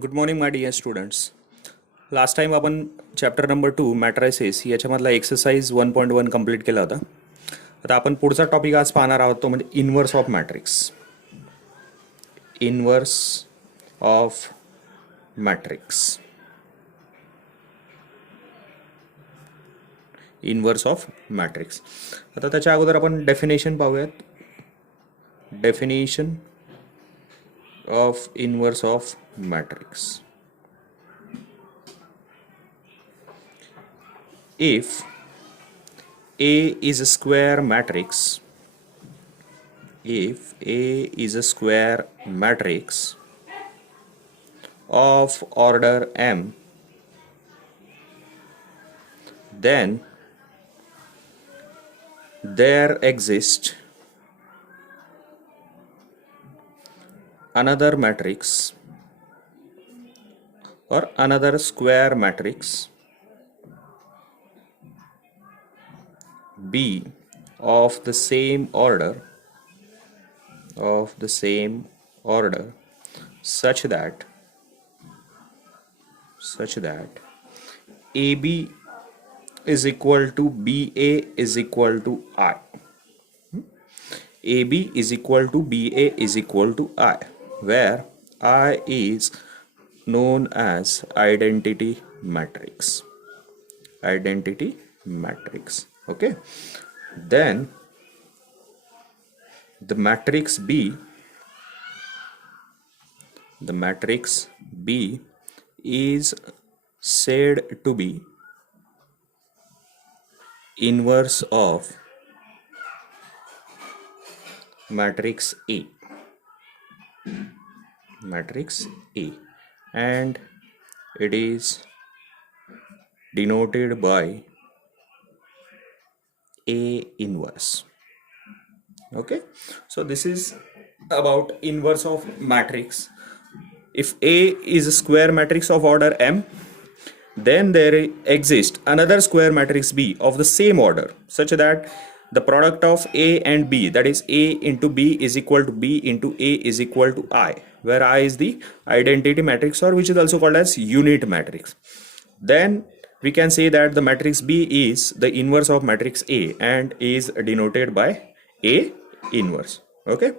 Good morning my dear students. Last time आपण chapter number 2 matrices याच्यामधला exercise 1.1 complete केला होता. आता आपण पुढचा टॉपिक आज पाहणार आहोत तो म्हणजे inverse of matrix. Inverse of matrix. Inverse of matrix. आता त्याच्या अगोदर आपण डेफिनेशन पाहूयात. Definition of inverse of matrix. If A is a square matrix, if A is a square matrix of order M, then there exists another matrix or another square matrix B of the same order such that AB is equal to BA is equal to I. AB is equal to BA is equal to I, where I is known as identity matrix. Identity matrix. Okay, then the matrix B is said to be inverse of matrix A. Matrix A, and it is denoted by A inverse. Okay, so this is about inverse of matrix. If A is a square matrix of order M, then there exists another square matrix B of the same order such that the product of A and B, that is A into B, is equal to B into A is equal to I, where I is the identity matrix, or which is also called as unit matrix. Then we can say that the matrix B is the inverse of matrix A and is denoted by A inverse. Okay,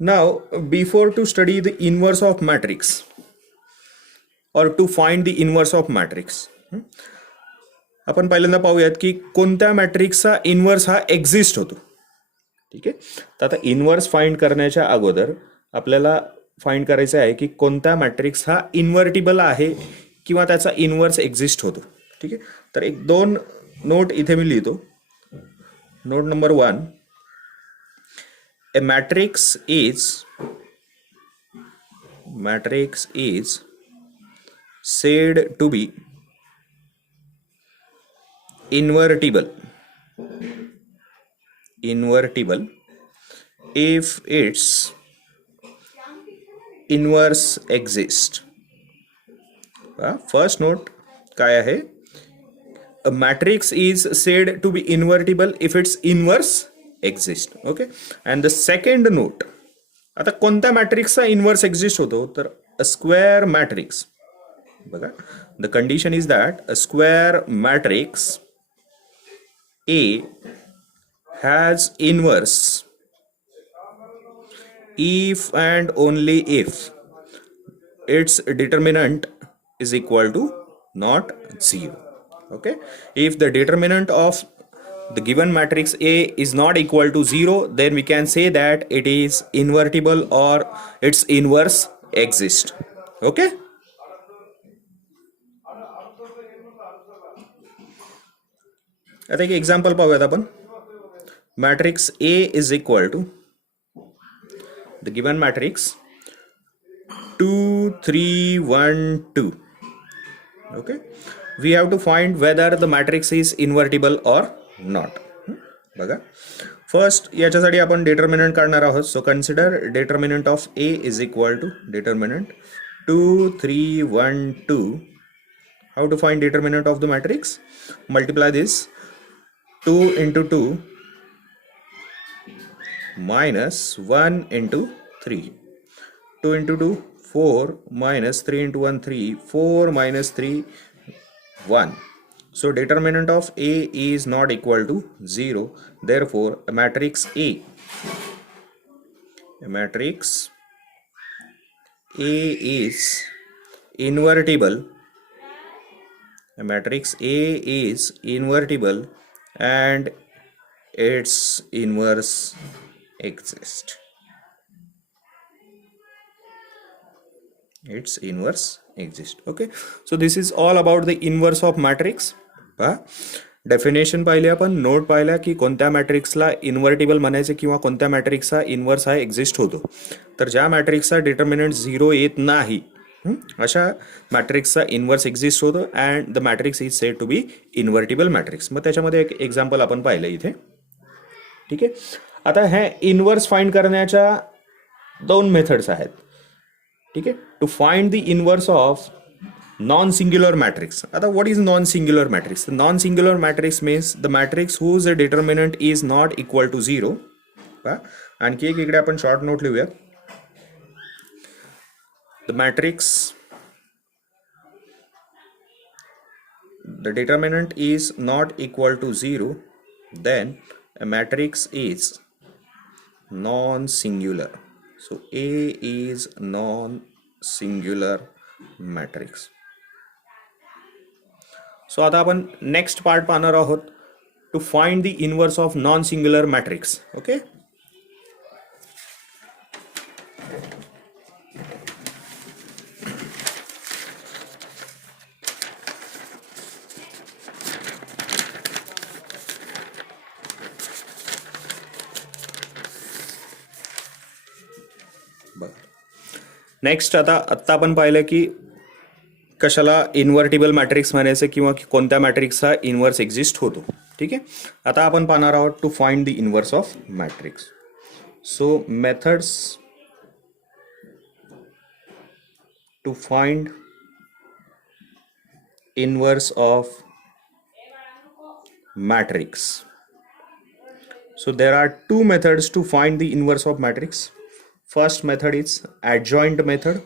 now before to study the inverse of matrix or to find the inverse of matrix, आपण पहिल्यांदा पाहूयात की कोणत्या मॅट्रिक्सचा inverse हा exist होतो. ठीक आहे, तर आता इनवर्स फाइंड करण्याच्या अगोदर आपल्याला फाइंड करायचं आहे की कोणत्या मॅट्रिक्स हा इन्व्हर्टिबल आहे किंवा त्याचा इनवर्स एक्झिस्ट होतो. ठीक आहे, तर एक दोन नोट इथे मी लिहितो. Note number 1, A matrix is said to be invertible if its inverse exists. First note काय आहे? A matrix is said to be invertible if its inverse exists. Okay, and the second note, आता कोणत्या मॅट्रिक्सचा inverse exist होतो? तर a square matrix. बघा, the condition is that a square matrix A has inverse if and only if its determinant is equal to not 0. Okay, if the determinant of the given matrix A is not equal to 0, then we can say that it is invertible or its inverse exists. Okay, आता एक example पाहूयात आपण. Matrix A is equal to the given matrix 2 3 1 2. Okay, we have to find whether the matrix is invertible or not. बघा, first याच्यासाठी आपण determinant काढणार आहोत. So consider determinant of A is equal to determinant 2 3 1 2. How to find determinant of the matrix? Multiply this 2 into 2 minus 1 into 3. 2 into 2 4 minus 3 into 1 3, 4 minus 3 1. So determinant of A is not equal to 0. Therefore a matrix A is invertible. A matrix A is invertible and its inverse exists. Okay, so this is all about the inverse of matrix. Definition पाहिले आपण, note पाहिला की कोणत्या मॅट्रिक्सला इन्व्हर्टिबल म्हणायचे किंवा कोणत्या मॅट्रिक्सचा inverse हा एक्झिस्ट होतो. तर ज्या मॅट्रिक्सचा डिटर्मिनंट 0 येत नाही अशा मॅट्रिक्सचा इन्व्हर्स एक्झिस्ट होतो and the matrix is said to be invertible matrix. मग त्याच्यामध्ये एक एक्झाम्पल आपण पाहिलं इथे. ठीक आहे, आता हे इन्व्हर्स फाइंड करण्याच्या दोन मेथड्स आहेत. ठीक आहे, to find the inverse of non-singular matrix. आता what is non-singular matrix? The non-singular matrix means the matrix whose determinant is not equal to 0. आणखी एक इकडे आपण शॉर्ट नोट लिहूया. The matrix, the determinant is not equal to 0, then a matrix is non-singular. So A is non-singular matrix. So आता आपण next part पाहणार आहोत, to find the inverse of non singular matrix. Okay, next आत्ता आपण पाहिलं की कशाला इन्व्हर्टिबल matrix म्हणायचं किंवा कोणत्या मॅट्रिक्सचा इन्व्हर्स एक्झिस्ट होतो. ठीक आहे, आता आपण पाहणार आहोत to find the inverse of matrix. So methods to find inverse of matrix. So there are two methods to find the inverse of matrix. First method is adjoint method.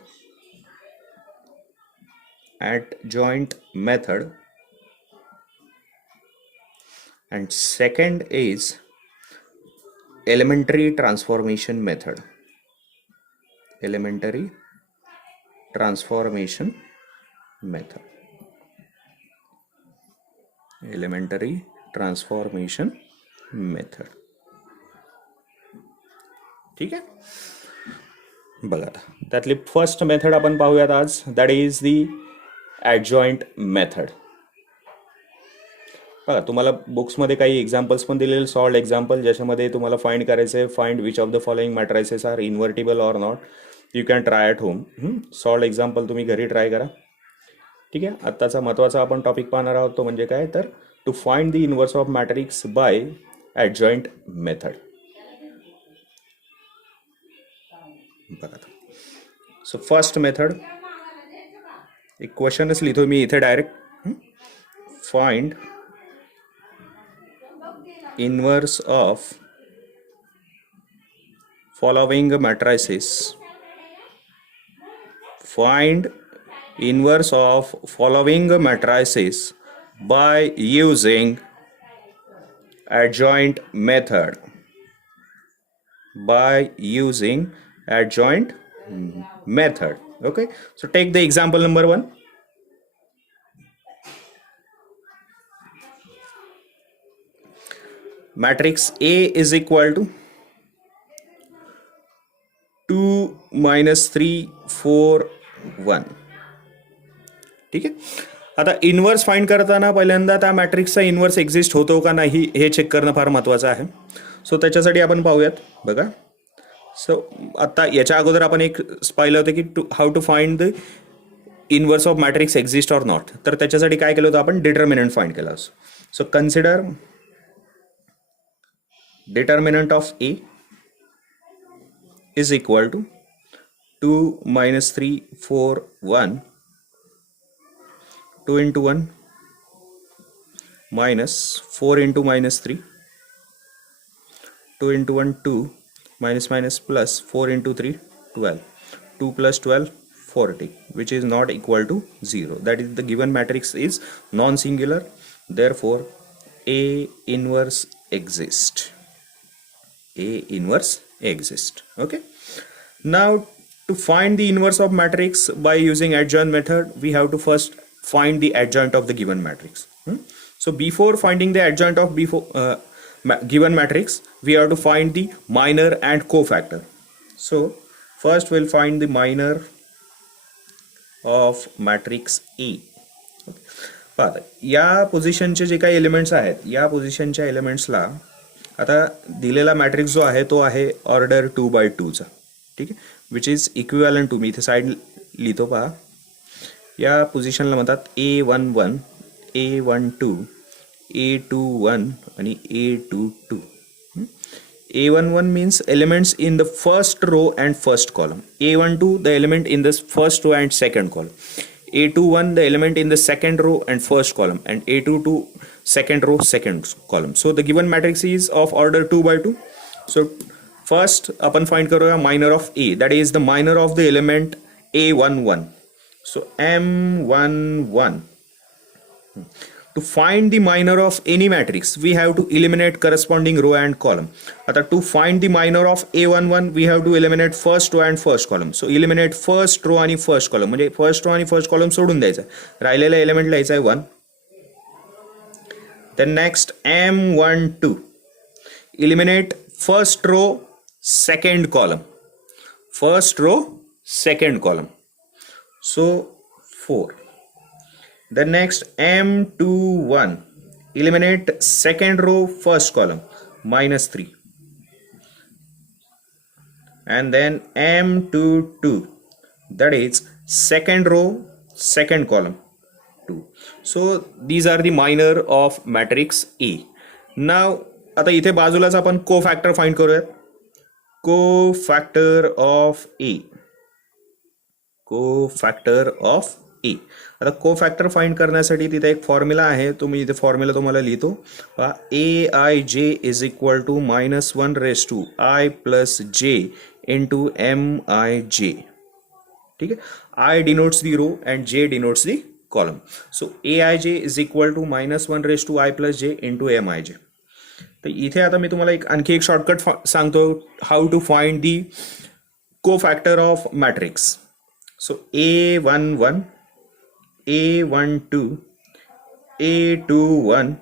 And second is elementary transformation method. Elementary transformation method. ठीक आहे, बघा आता त्यातली first method आपण पाहूयात आज. That is the adjoint method. बघा, तुम्हाला बुक्समध्ये काही एक्झाम्पल्स पण दिलेले, सॉल्ड एक्झाम्पल, ज्याच्यामध्ये तुम्हाला फाइंड करायचं आहे, find which of the following matrices are invertible or not. You can try at home. Solved example तुम्ही घरी ट्राय करा. ठीक आहे, आत्ताचा महत्त्वाचा आपण टॉपिक पाहणार आहोत तो म्हणजे काय, तर to find the inverse of matrix by adjoint method. बघा, सो फर्स्ट मेथड, एक क्वेश्चनच लिहितो मी इथे direct. Find inverse of following matrices. फाइंड inverse of following matrices by using adjoint method. Okay, so take the example number 1. Matrix A is equal to 2 minus 3 4 1. ठीक आहे, आता इन्व्हर्स फाइंड करताना पहिल्यांदा त्या मॅट्रिक्सचा इन्व्हर्स एक्झिस्ट होतो का नाही हे चेक करणं फार महत्त्वाचं आहे. सो त्याच्यासाठी आपण पाहूयात. बघा, सो आता याच्या अगोदर आपण एक पाहिलं होतं की how to find the inverse of matrix exist or not. तर त्याच्यासाठी काय केलं होतं आपण, डिटर्मिनंट फाइंड केला. So consider determinant of A is equal to 2 minus 3 4 1, 2 into 1 minus 4 into minus 3, 2 into 1 2 minus minus plus 4 into 3 12, 2 plus 12 40, which is not equal to 0. That is, the given matrix is non-singular, therefore A inverse exists. A inverse exists. Okay. Now to find the inverse of matrix by using adjoint method, we have to first find the adjoint of the given matrix. So before finding the adjoint of given matrix, we have to find the minor and cofactor. So first we'll find the minor of matrix A. पहा या पोझिशनचे जे काही elements आहेत, या पोझिशनच्या एलिमेंट्सला आता दिलेला matrix जो आहे तो आहे ऑर्डर 2x2 चा. ठीक आहे, विच इज इक्विव्हॅलंट टू, मी इथे साईड लिहितो पहा, या पोझिशनला म्हणतात A11, A12, A21 आणि A22. A11 means elements in the first row and first column. A12 the element in the first row and second column. A21 the element in the second row and first column, and A22 second row second column. So the given matrix is of order 2x2. So first आपण find करूया minor of A, that is the minor of the element A11. So M11. To find the minor of any matrix, we have to eliminate corresponding row and column. आता to find the minor of A11, we have to eliminate first row and first column. So eliminate first row आणि first column, म्हणजे first row आणि first column सोडून द्यायचा, राहिलेला element लिहायचा आहे 1. Then next M12, eliminate first row second column, first row second column, so 4. Then next M21, eliminate second row first column, -3. And then M22, that is second row second column, 2. So these are the minor of matrix A. Now आता इथे बाजूलाच आपण कोफॅक्टर find करूयात. कोफॅक्टर of A, कोफॅक्टर of A. आता कोफॅक्टर find करण्यासाठी तिथे एक formula आहे, तो मी इथे फॉर्म्युला तुम्हाला लिहितो. AIJ is equal to -1/i + j into MIJ. ठीक आहे, I denotes the row and J denotes the column. So AIJ is equal to -1/i + j into MIJ. तर इथे आता मी तुम्हाला एक आणखी एक शॉर्टकट सांगतो, how to find the cofactor of matrix. So A11, A12, A21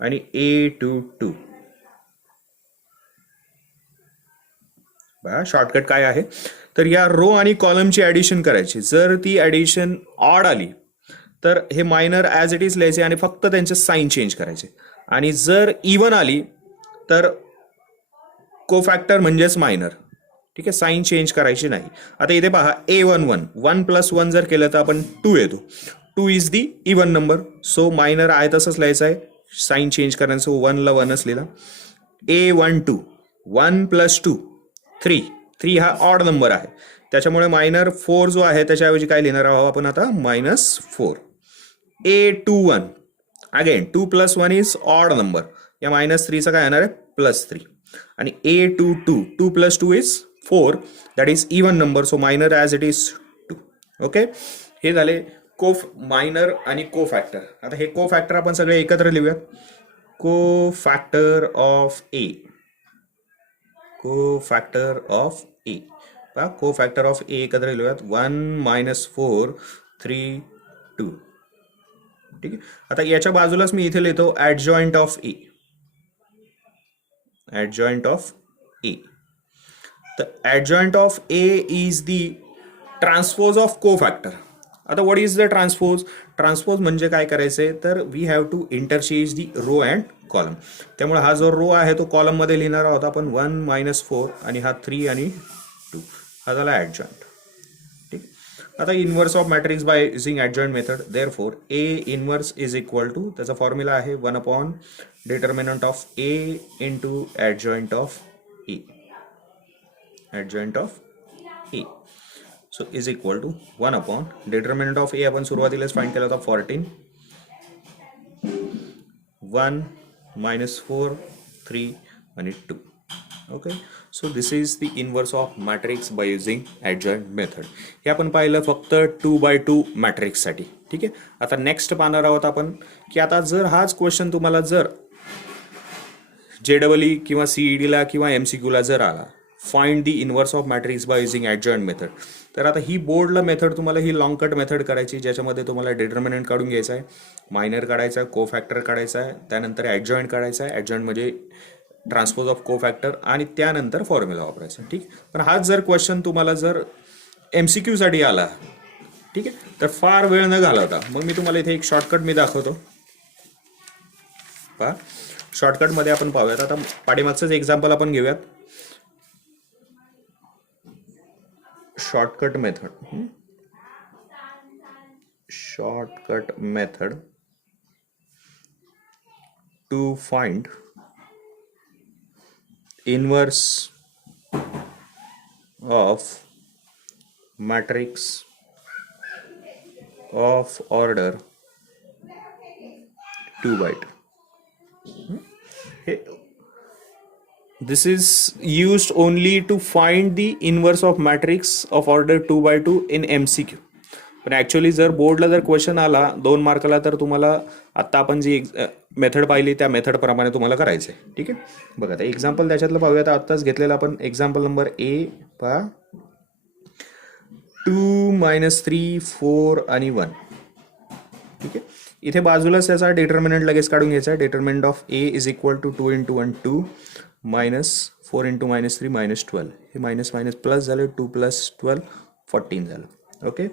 आणि A22. बघा शॉर्टकट काय आहे, तर या रो आणि कॉलमची ॲडिशन करायची. जर ती ॲडिशन ऑड आली तर हे मायनर ॲज इट इज लिहायचे आणि फक्त त्यांचे साईन चेंज करायचे, आणि जर इवन आली तर कोफॅक्टर म्हणजेच मायनर. ठीक आहे, साईन चेंज करायची नाही. आता इथे पहा A11, 1 + 1 जर केलं तर आपण 2 येतो. 2 is the even number, so minor आहे तसंच लिहायचं आहे, साईन चेंज करायचं, 1 ला 1च लिहिला. A12, 1 + 2, 3. 3 हा ऑड नंबर आहे, त्याच्यामुळे मायनर 4 जो आहे त्याच्याऐवजी काय लिहिणार आहोत आपण आता, -4. A21, again 2 + 1 is odd number, या -3चा काय येणार आहे, +3. आणि A22, 2 + 2 is 4, that is even number, so minor as it is 2. Okay, हे झाले मायनर आणि कोफॅक्टर. आता हे कोफॅक्टर आपण सगळे एकत्र लिहूयात. कोफॅक्टर ऑफ ए, कोफॅक्टर ऑफ ए, पहा कोफॅक्टर ऑफ ए एकत्र लिहूयात. 1 - 4, 3, 2. ठीक आहे, आता याच्या बाजूलाच मी इथे लिहितो ॲडजॉइंट ऑफ ए, ॲडजॉइंट ऑफ ए. तर adjoint of A is the transpose of cofactor. आता what is the transpose? Transpose म्हणजे काय करायचंय, तर we have to interchange the row and column. त्यामुळे हा जो रो आहे तो कॉलम मध्ये लिहिणार आहोत आपण 1 - 4, आणि हा 3 आणि 2, हा झाला ॲडजॉइंट. ठीक, आता inverse of matrix by using adjoint method. Therefore A inverse is equal to, त्याचा फॉर्म्युला आहे one by determinant of A into adjoint of A, adjoint of A. So is equal to one by determinant of A आपण सुरुवातीलाच find केला होता 14. 1 - 4, 3 आणि 2. Okay, so this is the inverse of matrix by using adjoint method. हे आपण पाहिलं फक्त 2x2 मॅट्रिक्ससाठी. ठीक आहे. आता नेक्स्ट पाहणार आहोत आपण की आता जर हाच क्वेश्चन तुम्हाला जर JEE किंवा CEDला किंवा MCQला जर आला, find the inverse of matrix by using adjoint method, तर आता ही बोर्डला मेथड तुम्हाला ही लॉंग कट मेथड करायची, ज्याच्यामध्ये तुम्हाला डिटर्मिनंट काढून घ्यायचा आहे, मायनर काढायचा आहे, को फॅक्टर काढायचा आहे, त्यानंतर ॲडजॉइंट काढायचा आहे, ॲडजॉइंट म्हणजे ट्रान्सपोज ऑफ को फॅक्टर, आणि त्यानंतर फॉर्म्युला वापरायचा. ठीक. पण हाच जर क्वेश्चन तुम्हाला जर MCQ साठी आला, ठीक आहे, तर फार वेळ न घालवता मग मी तुम्हाला इथे एक शॉर्टकट मी दाखवतो. पहा, शॉर्टकटमध्ये आपण पाहूयात. आता पाठीमागचंच एक्झाम्पल आपण घेऊयात. Shortcut method to find inverse of matrix of order 2x2. This is used only to find the inverse of matrix of order 2x2 in MCQ. पण ॲक्च्युअली जर बोर्डला जर क्वेश्चन आला 2 मार्काला, तर तुम्हाला आत्ता आपण जी मेथड पाहिली त्या मेथडप्रमाणे तुम्हाला करायचं आहे. ठीक आहे. बघा, आता एक्झाम्पल त्याच्यातलं पाहूया. आत्ताच घेतलेलं आपण एक्झाम्पल नंबर A. पहा, 2 - 3 4 आणि 1. ठीक आहे. इथे बाजूलाच त्याचा डिटर्मिनंट लगेच काढून घ्यायचा आहे. Determinant of A is equal to 2 × 1 2 -4 × -3 -12. हे मायनस मायनस प्लस झालं, 2 + 12 14 झालं. ओके.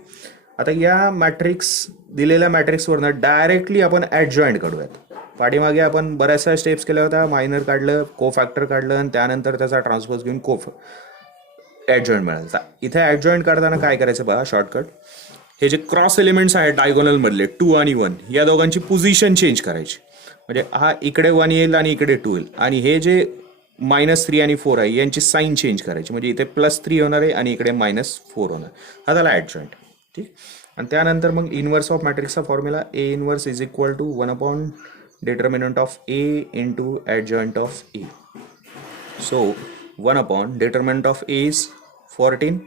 आता या मॅट्रिक्स दिलेल्या मॅट्रिक्सवरनं डायरेक्टली आपण ॲडजॉइंट काढूयात. पाठीमागे आपण बऱ्याचशा स्टेप्स केल्या होत्या. मायनर काढलं, को फॅक्टर काढलं, आणि त्यानंतर त्याचा ट्रान्सपोज घेऊन ॲडजॉइंट मिळालं. इथे ॲडजॉइंट काढताना काय करायचं बघा, शॉर्टकट. हे जे क्रॉस एलिमेंट्स आहेत डायगोनल मधले 2 आणि 1, या दोघांची पोझिशन चेंज करायची. म्हणजे हा इकडे 1 येईल आणि इकडे 2 येईल, आणि हे जे -3 आणि 4 आहे यांची साईन चेंज करायची. म्हणजे इथे +3 होणार आहे आणि इकडे -4 होणार. हा झाला ॲडजॉइंट. ठीक. आणि त्यानंतर मग इनवर्स ऑफ मॅट्रिक्सचा formula A inverse is equal to 1 determinant of A into adjoint of A. So 1 determinant of A is 14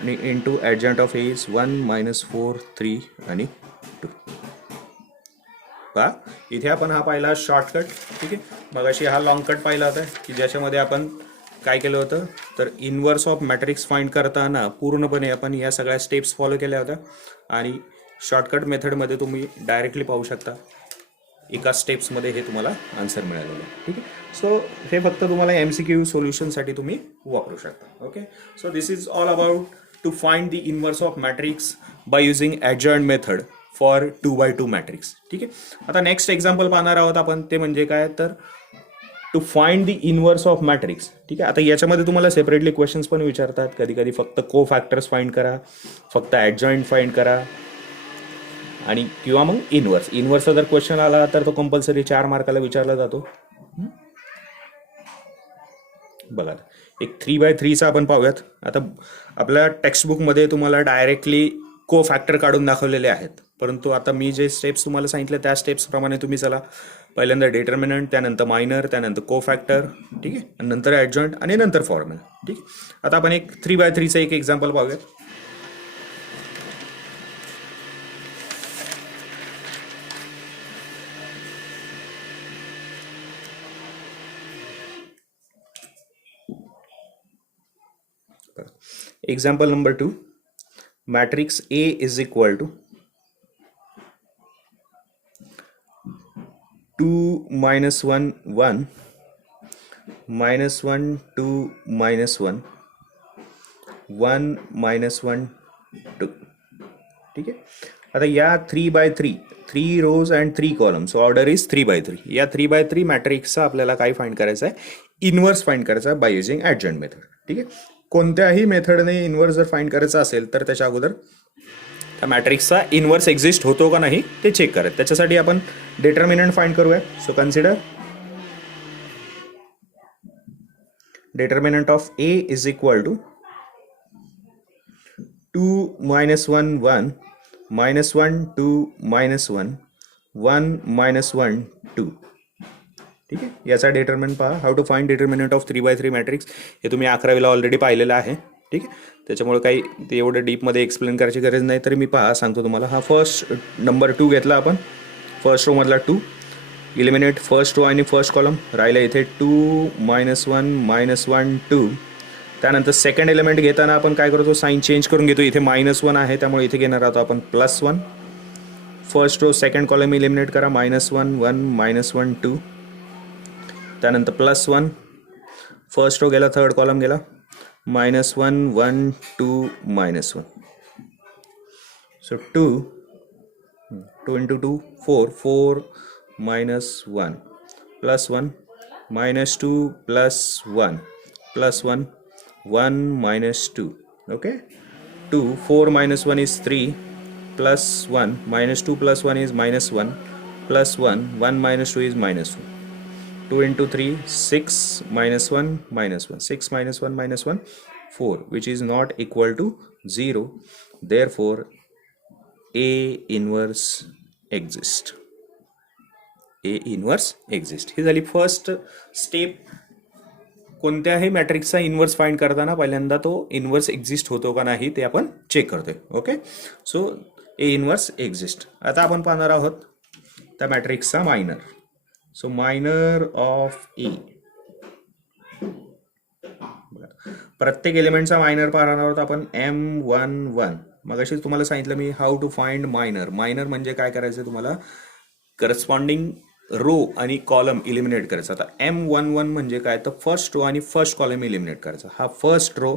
आणि into adjoint of A is 1 - 4 3 आणि 2. पहा, इथे आपण हा पाहिला शॉर्टकट. ठीक आहे. मग अशी हा लॉंग कट पाहिला होता की ज्याच्यामध्ये आपण काय केलं होतं, तर इनवर्स ऑफ मॅट्रिक्स फाइंड करताना पूर्णपणे आपण या सगळ्या स्टेप्स फॉलो केल्या होत्या, आणि शॉर्टकट मेथडमध्ये तुम्ही डायरेक्टली पाहू शकता एका स्टेप्समध्ये हे तुम्हाला आन्सर मिळालेलं आहे. ठीक आहे. सो हे फक्त तुम्हाला MCQ सोल्युशनसाठी तुम्ही वापरू शकता. Okay. So this is all about to find the inverse of matrix by using adjoint method for 2x2 matrix. ठीक आहे. आता नेक्स्ट एक्झाम्पल पाहणार आहोत आपण, ते म्हणजे काय, तर to find the inverse of matrix. ठीक आहे. आता याच्यामध्ये तुम्हाला सेपरेटली क्वेश्चन्स पण विचारतात. कधी कधी फक्त को फॅक्टर्स फाइंड करा, फक्त ॲडजॉइंट फाइंड करा, आणि किंवा मग इनवर्सचा जर क्वेश्चन आला तर तो कंपल्सरी 4 मार्काला विचारला जातो. बघा, एक 3x3चा आपण पाहूयात. आता आपल्या टेक्स्टबुकमध्ये तुम्हाला डायरेक्टली को फॅक्टर काढून दाखवलेले आहेत, परंतु आता मी जे स्टेप्स तुम्हाला सांगितले त्या स्टेप्सप्रमाणे तुम्ही चला. पहिल्यांदा डिटर्मिनंट, त्यानंतर मायनर, त्यानंतर को फॅक्टर. ठीक आहे. नंतर ॲडजॉइंट आणि नंतर फॉर्म्युला. ठीक आहे. आता आपण एक 3x3चं एक एक्झाम्पल पाहूयात. Example number 2, matrix A is equal to 2 - 1 1 -1 2 -1 1 -1 2. ठीक आहे. आता या 3x3 3 rows and 3 columns, order is 3x3. या 3x3 मॅट्रिक्सचा आपल्याला काय फाइंड करायचं आहे, इनवर्स फाइंड करायचा आहे बाय युझिंग ॲडजॉइंट मेथड. ठीक आहे. कोणत्याही मेथडने इनवर्स जर फाइंड करायचं असेल तर त्याच्या अगोदर त्या मॅट्रिक्सचा इनवर्स एक्झिस्ट होतो का नाही ते चेक करायचं. त्याच्यासाठी आपण डिटर्मिनंट फाइंड करूया. So consider determinant of A is equal to 2 - 1 1 -1 2 -1 1 -1 2. ठीक आहे. याचा डिटर्मिनंट पहा, how to find determinant of 3x3 matrix. हे तुम्ही 11वीला ऑलरेडी पाहिलेलं आहे. ठीक आहे, त्याच्यामुळे काही ते एवढं डीपमध्ये एक्सप्लेन करायची गरज नाही. तर मी पहा सांगतो तुम्हाला. हा फर्स्ट नंबर 2 घेतला आपण, फर्स्ट रो मधला 2. इलिमिनेट फर्स्ट रो आणि फर्स्ट कॉलम. राहिला इथे 2 -1 -1 2. त्यानंतर सेकंड एलिमेंट घेताना आपण काय करतो, साईन चेंज करून घेतो. इथे -1 आहे, त्यामुळे इथे घेणार आहोत आपण +1. First row second column eliminate करा. -1 1 -1 2. त्यानंतर +1. फर्स्ट रो गेला, थर्ड कॉलम गेला. -1 1 2 -1. So 2 × 2 4 4 -1 +1 -2 +1 +1 1 -2. Okay, 2 4 -1 is 3 +1 -2 +1 is -1 +1 1 -2 is -2. 2 × 3 6 -1 -1 6 -1 -1 4, which is not equal to 0. Therefore A inverse exist. A inverse exist. ही झाली फर्स्ट स्टेप. कोणत्याही मॅट्रिक्सचा इन्व्हर्स फाइंड करताना पहिल्यांदा तो इन्व्हर्स एक्झिस्ट होतो का नाही ते आपण चेक करतोय. ओके, सो ए इन्व्हर्स एक्झिस्ट. आता आपण पाहणार आहोत त्या मॅट्रिक्सचा मायनर. सो मायनर ऑफ ए. प्रत्येक एलिमेंटचा मायनर पाहणार आहोत आपण. M11. मग अशीच तुम्हाला सांगितलं मी how to find minor. Minor म्हणजे काय करायचं, तुम्हाला करस्पॉन्डिंग रो आणि कॉलम इलिमिनेट करायचा. आता M11 म्हणजे काय, तर फर्स्ट रो आणि फर्स्ट कॉलम इलिमिनेट करायचा. हा फर्स्ट रो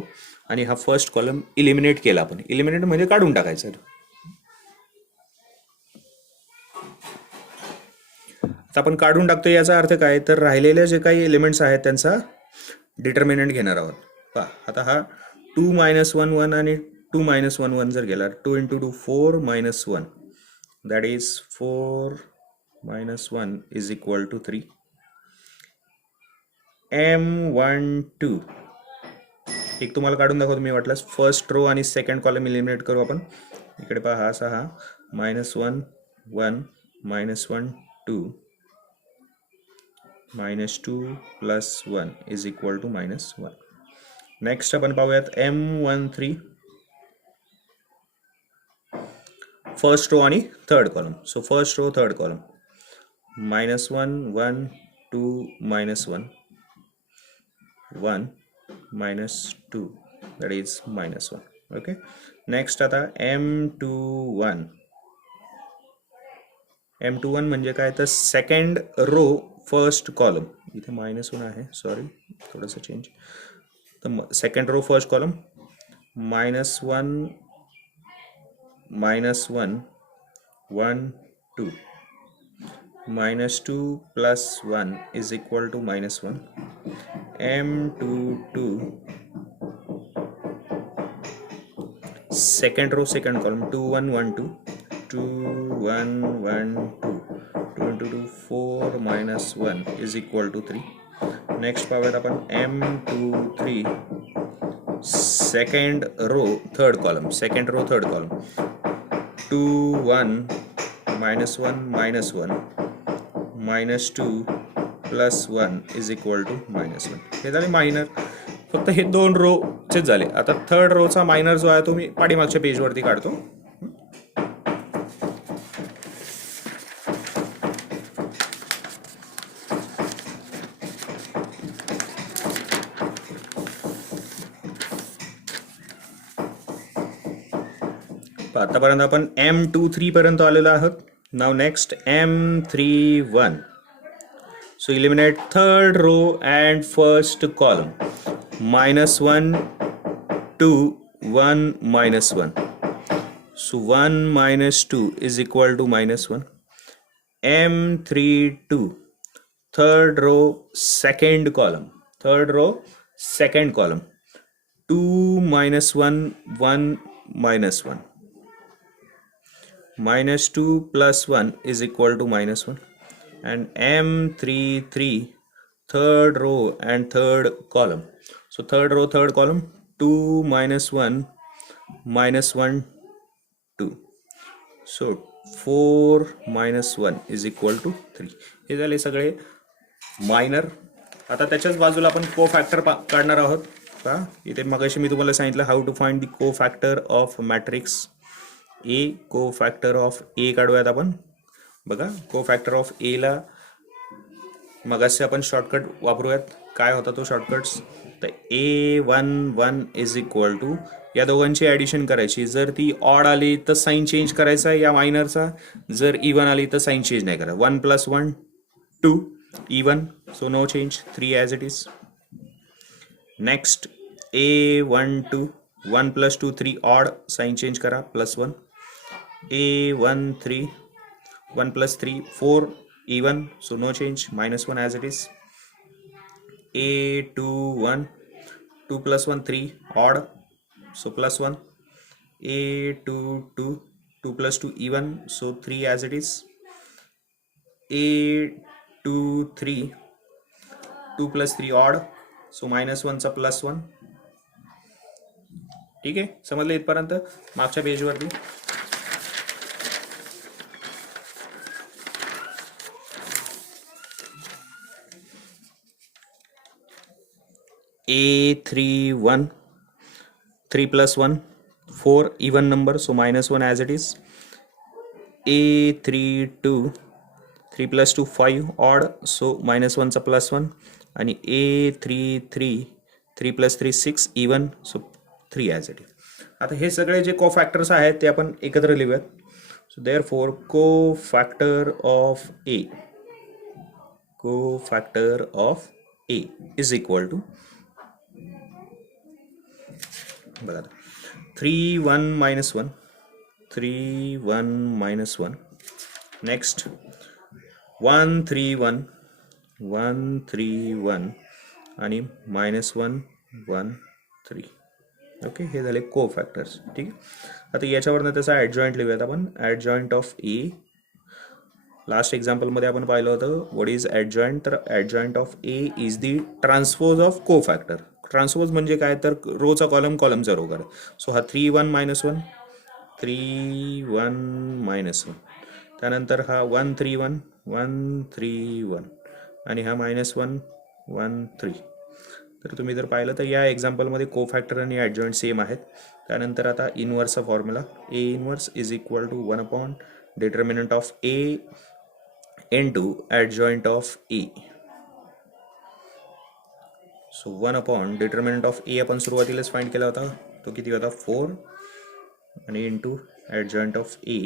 आणि हा फर्स्ट कॉलम इलिमिनेट केला आपण. इलिमिनेट म्हणजे काढून टाकायचं. आता आपण काढून टाकतो, याचा अर्थ काय, तर राहिलेले जे काही एलिमेंट्स आहेत त्यांचा डिटर्मिनंट घेणार आहोत. पहा आता हा 2 -1 1 आणि 2 -1 1 जर गेला, 2 × 2 4 -1, that is 4 -1 is equal to 3. M12 एक तुम्हाला काढून दाखवतो मी वाटल्यास. फर्स्ट रो आणि सेकंड कॉलम इलिमिनेट करू आपण. इकडे पहा, हा असा, हा -1 1 -1 2 -2 +1 is equal to -1. नेक्स्ट आपण पाहूयात M13. फर्स्ट रो आणि third column. So first row third column -1 1 2 -1 1 -2, that is -1. Okay, next आता M21. M21 म्हणजे काय, तर सेकंड रो फर्स्ट कॉलम. इथे -1 आहे, सॉरी थोडंसं चेंज. तर second row first column -1 -1 1 2 -2 +1 is equal to -1. M22 second row second column 2 1 1 2 2 1 1 2 2 × 2 4 -1 is equal to 3. Next पाहूयात आपण M23 second row third column. Second row third column 2 1 -1 -1 -2 +1 is equal to -1. हे झाले minor. फक्त हे 2 रोचेच झाले. आता थर्ड रोचा मायनर जो आहे तो मी पाठीमागच्या पेजवरती काढतो. आतापर्यंत आपण M23 पर्यंत आलेलो आहोत. नाव next M31. So eliminate third row and first column. -1 2 1 -1. So 1 -2 is equal to -1. M32 third row second column. Third row second column 2 -1 1 -1 -2 +1 is equal to -1. And M33 third row and third column. So third row third column 2 -1 -1 2. So 4 -1 is equal to 3. हे झाले सगळे minor. आता त्याच्याच बाजूला आपण को factor काढणार आहोत का. इथे मगाशी मी तुम्हाला सांगितलं हाऊ टू फाइंड द को फॅक्टर ऑफ मॅट्रिक्स ए. को फॅक्टर ऑफ ए काढूयात आपण. बघा को फॅक्टर ऑफ ए ला मगाशी आपण शॉर्टकट वापरूयात. काय होता तो शॉर्टकट्स. तर A11 इज इक्वल टू या दोघांची ॲडिशन करायची. जर ती ऑड आली तर साईन चेंज करायचा या मायनरचा. जर इवन आली तर साईन चेंज नाही करायचा. 1 + 1 2 even, so no change, 3 as it is. Next A12 1 + 2 3 odd, sign change करा +1. A13 1 + 3 4 even, so no change, -1 as it is. A21 2 + 1 3 odd, so +1. A22 2 + 2 even, so 3 as it is. A23 2 + 3 odd, so -1 चा +1. ठीक आहे, समजलं इथपर्यंत. मागच्या पेजवरती A31 3 + 1 4 even number, so -1 as it is. A32 3 + 2 5 odd, so -1 चा +1. आणि A33 3 + 3 6 even, so 3 as it is. आता हे सगळे जे को फॅक्टर्स आहेत ते आपण एकत्र लिहूयात. So therefore cofactor of A is equal to बघा 3 1 -1 3 1 -1. नेक्स्ट 1 3 1 1 3 1 आणि -1 1 3. ओके, हे झाले को फॅक्टर्स. ठीक आहे. आता याच्यावरनं त्याचा ॲडजॉईंट लिहूयात आपण. Adjoint of A. लास्ट एक्झाम्पलमध्ये आपण पाहिलं होतं व्हॉट इज ॲडजॉईंट. तर adjoint of A is the transpose of को फॅक्टर. ट्रान्सपोज म्हणजे काय, तर रोचा कॉलम कॉलमचा रो करा. सो हा 3 1 -1 3 1 -1. त्यानंतर हा 1 3 1 1 3 1 आणि हा -1 1 3. तर तुम्ही जर पाहिलं तर या एक्झाम्पलमध्ये को फॅक्टर आणि ॲडजॉईंट सेम आहेत. त्यानंतर आता इनवर्सचा formula. A inverse is equal to 1 determinant of A into adjoint of A. So 1 determinant of A आपण सुरुवातीलाच फाइंड केला होता, तो किती होता 4 आणि इंटू ॲडजॉईंट ऑफ ए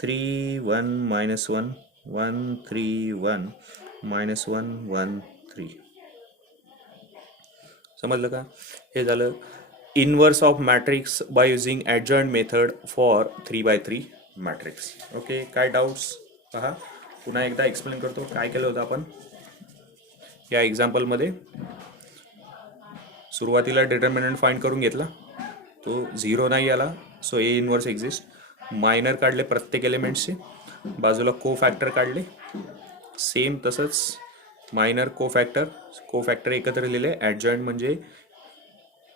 3 1 -1 1 3 1 -1 1 3. समजलं का. हे झालं inverse of matrix by using adjoint method for 3x3 matrix. Okay, काय डाऊट्स पहा. पुन्हा एकदा एक्सप्लेन करतो काय केलं होतं आपण या एक्झाम्पलमध्ये. सुरुवातीला डिटर्मिनंट फाइंड करून घेतला, तो 0 नाही आला, so A inverse exist. Minor काढले प्रत्येक एलिमेंट्सचे. बाजूला को फॅक्टर काढले, सेम तसंच मायनर को फॅक्टर एकत्र लिहिले. ॲडजॉईंट म्हणजे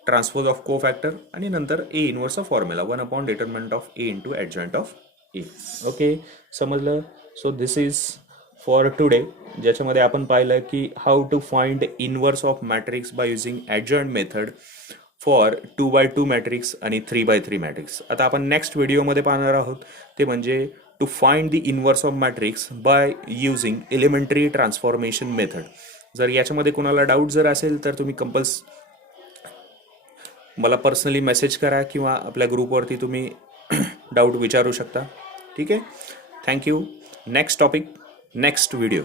ट्रान्सपोज ऑफ को फॅक्टर आणि नंतर ए इनवर्सचा formula 1 determinant of A into adjoint of A. Okay, समजलं. So this is for today, ज्याच्यामध्ये आपण पाहिलं की how to find inverse of matrix by using adjoint method for 2x2 matrix आणि 3x3 मॅट्रिक्स. आता आपण नेक्स्ट व्हिडिओमध्ये पाहणार आहोत ते म्हणजे to find the inverse of matrix by using elementary transformation method. जर याच्यामध्ये कोणाला डाऊट जर असेल तर तुम्ही मला पर्सनली मेसेज करा किंवा आपल्या ग्रुपवरती तुम्ही डाऊट विचारू शकता. ठीक आहे, thank you. Next topic, next video.